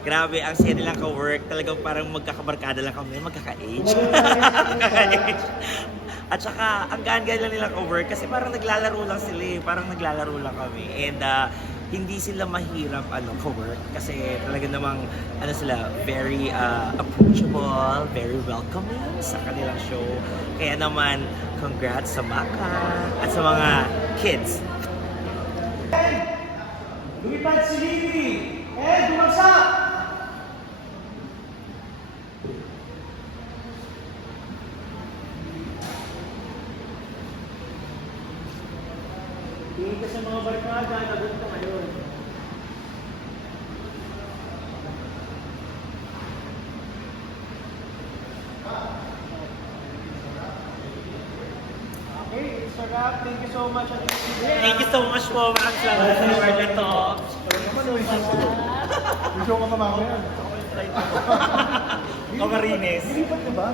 Grabe, ang saya nilang ka-work. Talagang parang magkakabarkada lang kami, magkaka-age. Magkaka-age. At saka, ang gaan-gaan lang nilang ka-work kasi parang naglalaro lang sila eh. Parang naglalaro lang kami. And hindi sila mahirap ka-work kasi talaga namang sila very approachable, very welcoming sa kanilang show. Kaya naman, congrats sa Maka at sa mga kids. Lumipad si Lily! Bumagsak! Tingin ka sa mga barkada, nagot ka ngayon. Okay, it's a wrap. Thank you so much. Thank you so much po, Max. Salamat sa Roger Talks. May show ka pa mamaya. Camarines. Hindi pa ba?